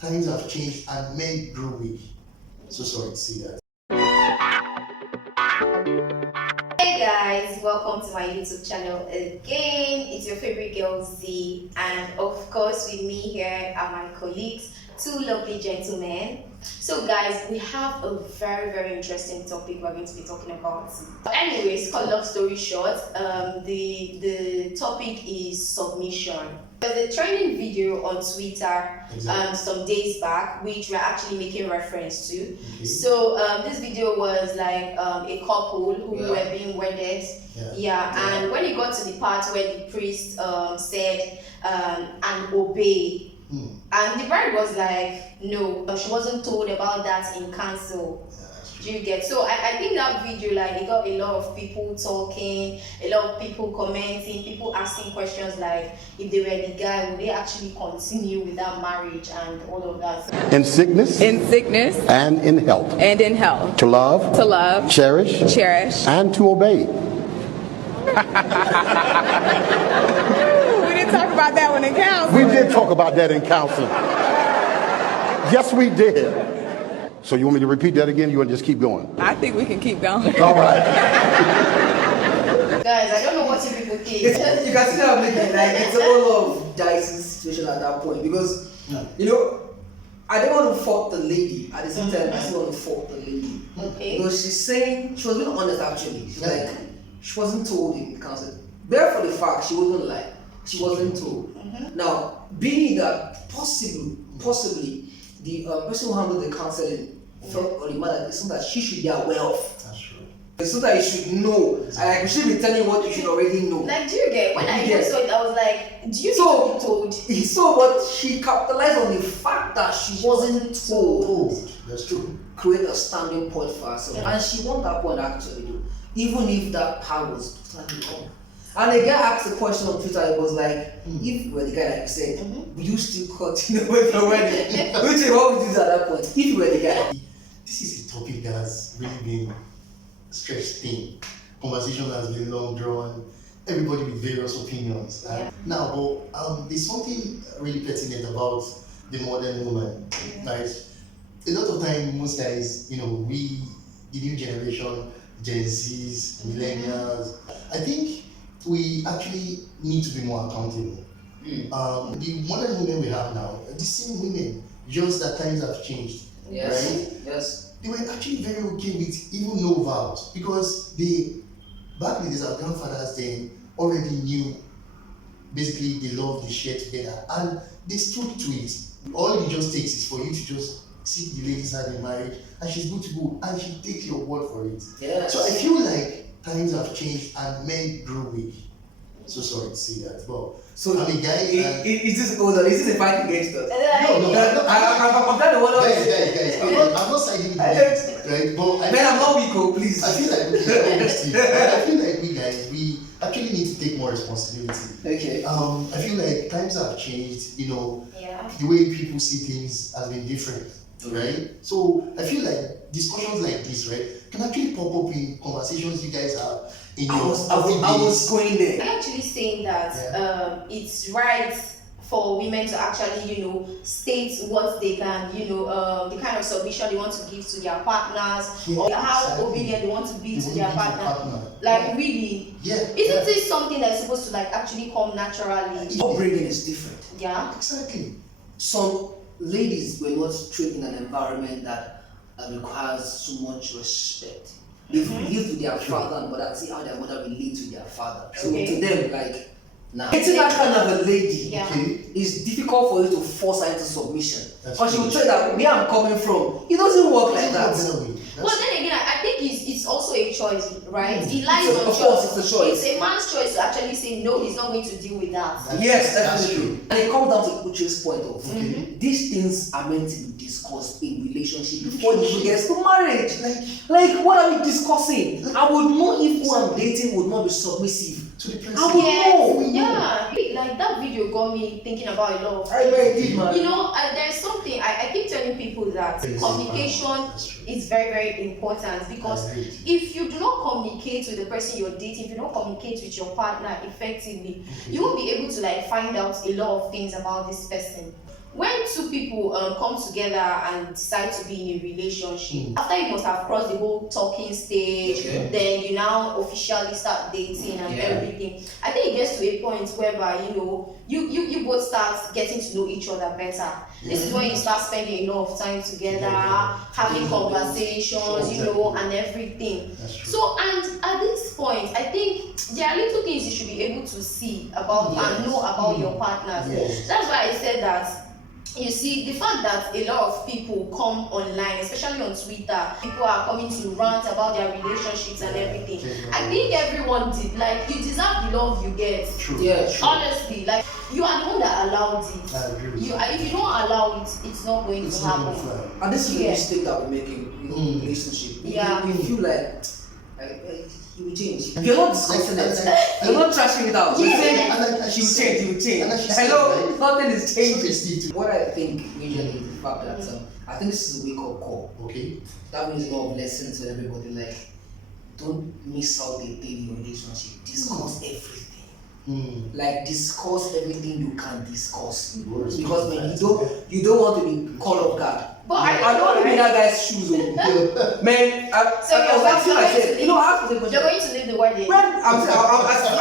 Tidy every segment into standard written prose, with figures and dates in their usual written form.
times have changed and men grew weak. So sorry to see that. Hey guys, welcome to my YouTube channel again. It's your favorite girl Z, and of course with me here are my colleagues, two lovely gentlemen. So guys, we have a very interesting topic we're going to be talking about. But anyways, cut long story short, the topic is submission. There's a trending video on Twitter some days back, which we're actually making reference to. Okay. So this video was like a couple who were being wedded. And when it got to the part where the priest said and obey, and the bride was like, no, she wasn't told about that in council. Do you get? So I think that video, like, it got a lot of people talking, a lot of people commenting, people asking questions like, if they were the guy, would they actually continue with that marriage and all of that? In sickness, and in health, to love, cherish, and to obey. We didn't talk about that one in council. We did talk about that in council. Yes, we did. So you want me to repeat that again? You want to just keep going? I think we can keep going. All right. Guys, I don't know what you people think. You can see how I'm making, like, it's a whole of dicey situation at that point, because you know, I don't want to fault the lady. At the same time, I still want to fault the lady. Okay. Because she's saying, she was being honest actually. She's like, she wasn't told in the council. Bear for the fact she wasn't like, she wasn't told. Now, being that possibly the person who handled the counseling felt on the matter, it's something that she should be aware of. That's true. It's something that you should know. Like, we should be telling you what you should already know. Like, do you get? When I first saw it, I was like, do you need to be told? So, but she capitalized on the fact that she wasn't told. That's true. Create a standing point for herself. And she won that point actually, though. Even if that part was totally wrong. And the guy asked a question on Twitter, it was like, if you were the guy, like you said, would you still continue with the wedding? Which is what we did at that point, if you were the guy. This is a topic that has really been stretched thin. Conversation has been long drawn, everybody with various opinions. Now, but there's something really pertinent about the modern woman, right? A lot of time, most guys, you know, we, the new generation, Gen Zs, millennials, I think we actually need to be more accountable. The modern women we have now, the same women, just that times have changed. Right? Yes. They were actually very okay with even no vows, because they, back in the days, our grandfathers then already knew basically the love they shared together, and they stood to it. All it just takes is for you to just see the lady's hand in marriage and she's good to go, and she takes your word for it. Yes. So I feel like times have changed and men grew weak. So sorry to say that. But So I'm a guy. Is this a fight against us? No, I'm trying to wonder. guys. I'm not siding with you, right? But Man, I'm not weak, please. I feel like I feel like we guys, we actually need to take more responsibility. Okay. I feel like times have changed. You know, Yeah. the way people see things has been different, right? So I feel like discussions like this, right, can actually pop up in conversations you guys have in your I was going there. I'm actually saying that it's right for women to actually, you know, state what they can, you know, the kind of submission they want to give to their partners, or how obedient they want to be to their partner. Like, really, isn't this something that's supposed to, like, actually come naturally? Upbringing is different. Yeah. Exactly. Some ladies were not trained in an environment that requires so much respect. They relate to their father and mother, see how their mother relates to their father. So to them, like, now, getting that kind of a lady, it's difficult for you to force her into submission. Because she will tell you that where I'm coming from, it doesn't work like that. Well, then again, I think it's also a choice, right? It lies on Of course, it's a choice. It's a man's choice to actually say, no, he's not going to deal with that. Yes, that's true. And it comes down to Uche's point of these things are meant to be discussed in relationship before it even gets to marriage. Like, what are we discussing? I would know if who I'm dating would not be submissive. To the person. I would know. Yeah, like that video got me thinking about a lot of I did, man. You know, there's something I keep telling people that communication is very important, because if you do not communicate with the person you're dating, if you don't communicate with your partner effectively, you won't be able to, like, find out a lot of things about this person. when two people come together and decide to be in a relationship, after you must have crossed the whole talking stage, then you now officially start dating and everything. I think it gets to a point whereby you both start getting to know each other better. This is when you start spending enough time together, having conversations, and everything. So, and at this point, I think there are little things you should be able to see about and know about your partners. That's why I said that. You see, the fact that a lot of people come online, especially on Twitter, people are coming to rant about their relationships and everything. I think everyone did. Like, you deserve the love you get. True. Yeah, true. Honestly, like, you are the one that allowed it. I agree with If you don't allow it, it's not going to happen. And this is the mistake that we're making in relationship. We feel like he will change. If you're not discussing it, you're not trashing it out. You're saying she will change, he will change. Hello, nothing is changing. What I think usually is the fact that I think this is a wake-up call. Okay. That means a lot of lessons to everybody. Like, don't miss out a day in your relationship. Discuss everything. Like, discuss everything you can discuss. Because when you don't want to be caught off guard. But I don't want to be that guy's shoes. Man, you're going to leave the wedding. I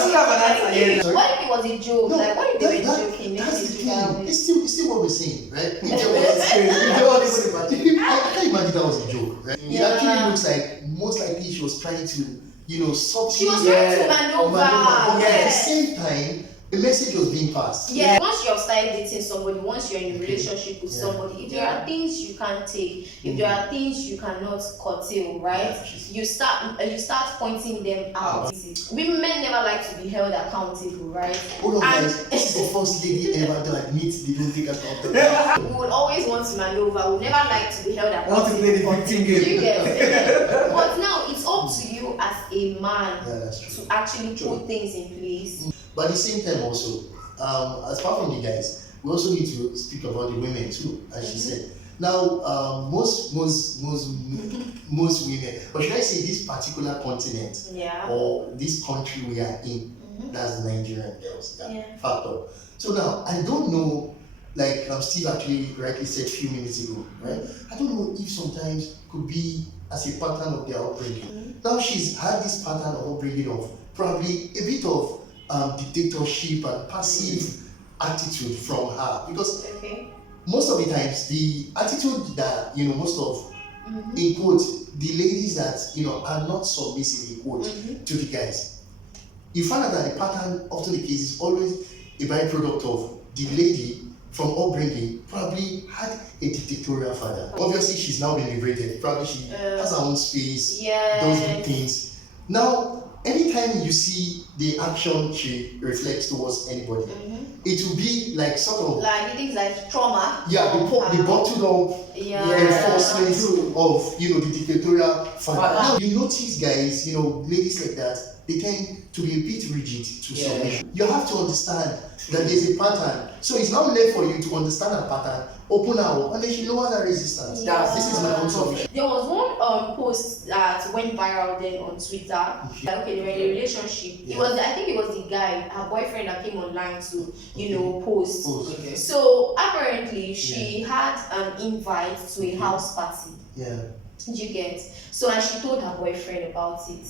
still have an answer here. What if it was a joke? Like, what if they were joking? That's the thing. It's still what we're saying, right? I can't imagine that was a joke, right? It actually looks like most likely she was trying to, softly. She was trying to maneuver. But at the same time, a message was being passed. Yeah. Once you have started dating somebody, once you're in a relationship with somebody, if there are things you can't take, if there are things you cannot curtail, right? You start pointing them out. Women never like to be held accountable, right? All of guys, this is the first lady ever to admit they don't take accountability. We would always want to maneuver. We never like to be held accountable. Want to play the victim game. But now it's up to you as a man to actually put things in place. But at the same time also, apart from the guys, we also need to speak about the women too, as she said. Now, most women, or should I say this particular continent or this country we are in, that's Nigerian girls, factor. So now, I don't know, like Steve actually rightly said a few minutes ago, right? I don't know if sometimes could be as a pattern of their upbringing. Now she's had this pattern of upbringing of probably a bit of dictatorship and passive attitude from her, because most of the times the attitude that most of in quote the ladies that are not submissive in quote to the guys, you find out that the pattern often the case is always a byproduct of the lady from upbringing probably had a dictatorial father. Obviously she's now been liberated, probably she has her own space, does good things. Now anytime you see the action she reflects towards anybody, it will be like sort of like things like trauma. Yeah, the bottled up reinforcement of the dictatorial father. Now you notice guys, ladies like that, they tend to be a bit rigid to submission. You have to understand that there's a pattern. So it's now left for you to understand a pattern, open her up, and then she lowers her resistance. This is my own submission. There was one post that went viral then on Twitter. Okay, they were in a relationship. I think it was the guy, her boyfriend, that came online to, post. Okay. So apparently she had an invite to a house party. Did you get? So and she told her boyfriend about it.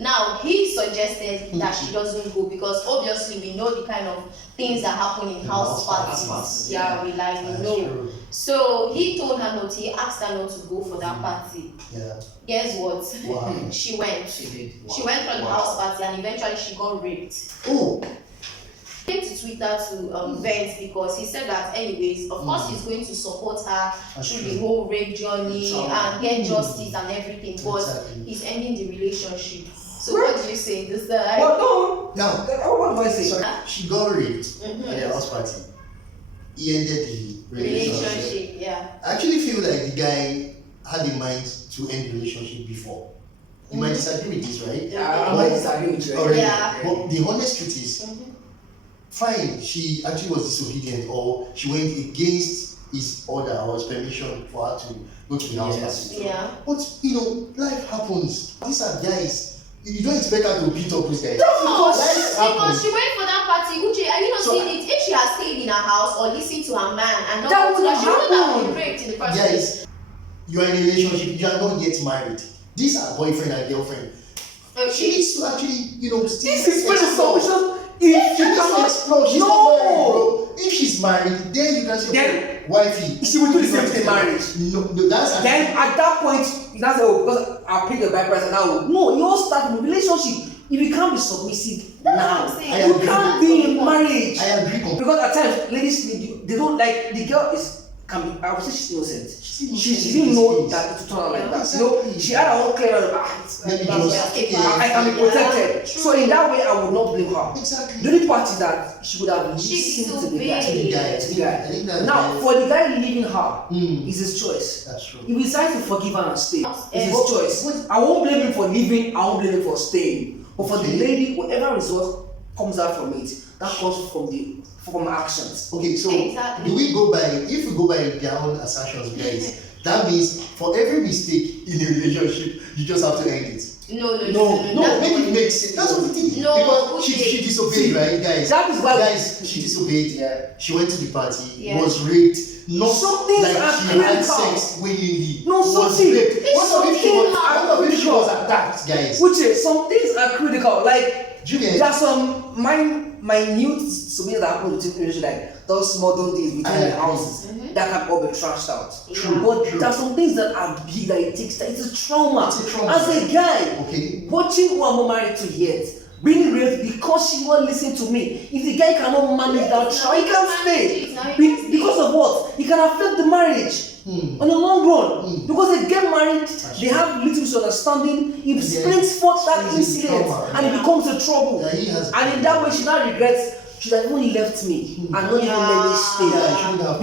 Now he suggested that she doesn't go because obviously we know the kind of things that happen in house parties. We know. True. So he told her not. He asked her not to go for that party. Guess what? Wow. She went. She did. She went for the house party and eventually she got raped. Oh. He came to Twitter to vent because he said that anyways, of course he's going to support her through the whole rape journey and get justice and everything, but he's ending the relationship. So what do you say? This what do I say? So she got raped at the house party. He ended the relationship. I actually feel like the guy had in mind to end the relationship before. You might disagree with this, right? I might disagree with you. But the honest truth is, fine, she actually was disobedient or she went against his order or his permission for her to go to the house party. But life happens. These are guys you don't expect her to beat up those guys. Because she went for that party. Uche, are you not seeing it? If she had stayed in her house or listened to her man and not that would she would not have happen. been raped in the first place. Guys, you are in a relationship, you are not yet married. These are boyfriend and girlfriend. Okay. She needs to actually, still This is where the solution. If she cannot explore, she's not married, bro. If she's married, then you can say, Then wifey. she will do the same thing in marriage. No, that's Then at that point, that's because I paid the buy price and now no, you all start the relationship. If you can't be submissive now, you can't be in marriage. I agree. Because at times, ladies they don't like the girl can be. I would say she's innocent. She didn't know that it would turn out like that. She had her own clear. I can be protected. So in that way, I would not blame her. Exactly. The only part is that she would have listened to the guy. Now, for the guy leaving her, it's his choice. That's true. If he decides to forgive her and stay, it's his choice. I won't blame him for leaving. I won't blame him for staying. But for the lady, whatever result comes out from it, that comes from actions. Okay, so do we go by? If we go by their own assertions, guys, that means for every mistake in a relationship, you just have to end it. No, Make it make sense. That's what we think. No, because she disobeyed, right, guys? That is why she disobeyed. Yeah. She went to the party. Yeah. Was raped. Not Something like she had critical. sex willingly. No, was something. raped. What if she was attacked, guys? Which is some things are critical. Like Juliet. there's some minute something that happen between like those small things between the houses that can all be trashed out. But there's some things that are big that it takes time. It's a trauma. As a guy, watching who I'm not married to yet, being raped because she won't listen to me. If the guy cannot manage that trauma, he can't stay. Because of what? It can affect the marriage. On the long run, because they get married, they have little misunderstanding. It springs forth that incident, and it becomes a trouble. And in that way, she now regrets. She has even left me and not even let me stay.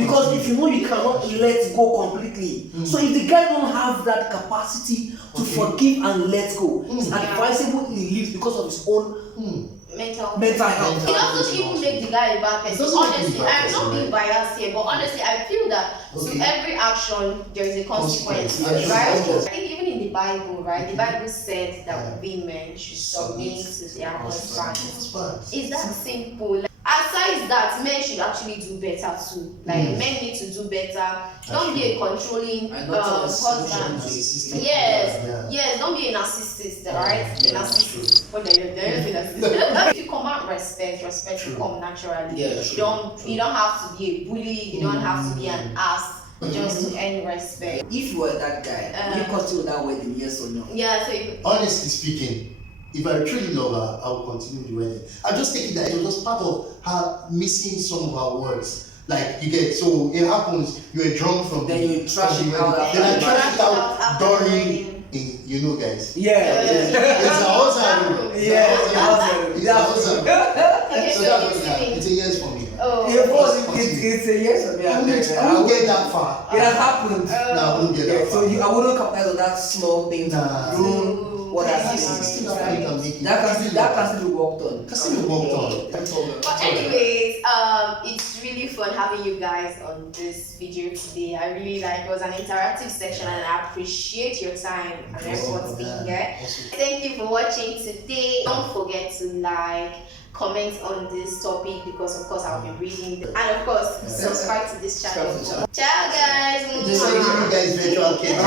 Because if you know you cannot let go completely, so if the guy don't have that capacity to forgive and let go, it's advisable he leaves because of his own mental health. It doesn't even make the guy a bad person. Honestly, I'm not being biased here, but honestly, I feel that to every action there is a consequence, right? I think even in the Bible, right, the Bible said that women should submit to their husbands. It's that simple. Aside that, men should actually do better too. Like men need to do better. Don't be a controlling husband. Yes, don't be a narcissist, right? A narcissist. What there is a narcissist. If you command respect will come naturally. You don't have to be a bully. You don't have to be an ass just to earn respect. If you were that guy, you continue that wedding, yes or no? Yeah. So honestly speaking, if I truly love her, I will continue the wedding. I just take it that it was just part of her missing some of her words. Like you get, so it happens. You are drunk from then you trash it out. Then I trash it out during. Guys. Yeah. It's a husband. It's a husband. Okay, So that's what it is. It's a yes for me. Oh. It's a yes for me. I won't get that far. It has happened. No, I won't get that far. So I wouldn't capitalize on that small thing to ruin what I That can still be worked on. But anyways, it's really fun having you guys on this video today. I really like it. Was an interactive section and I appreciate your time and effort being here. Thank you for watching today. Don't forget to like, comment on this topic because of course I'll be reading and of course subscribe to this channel. Ciao guys. Just give you guys virtual kids.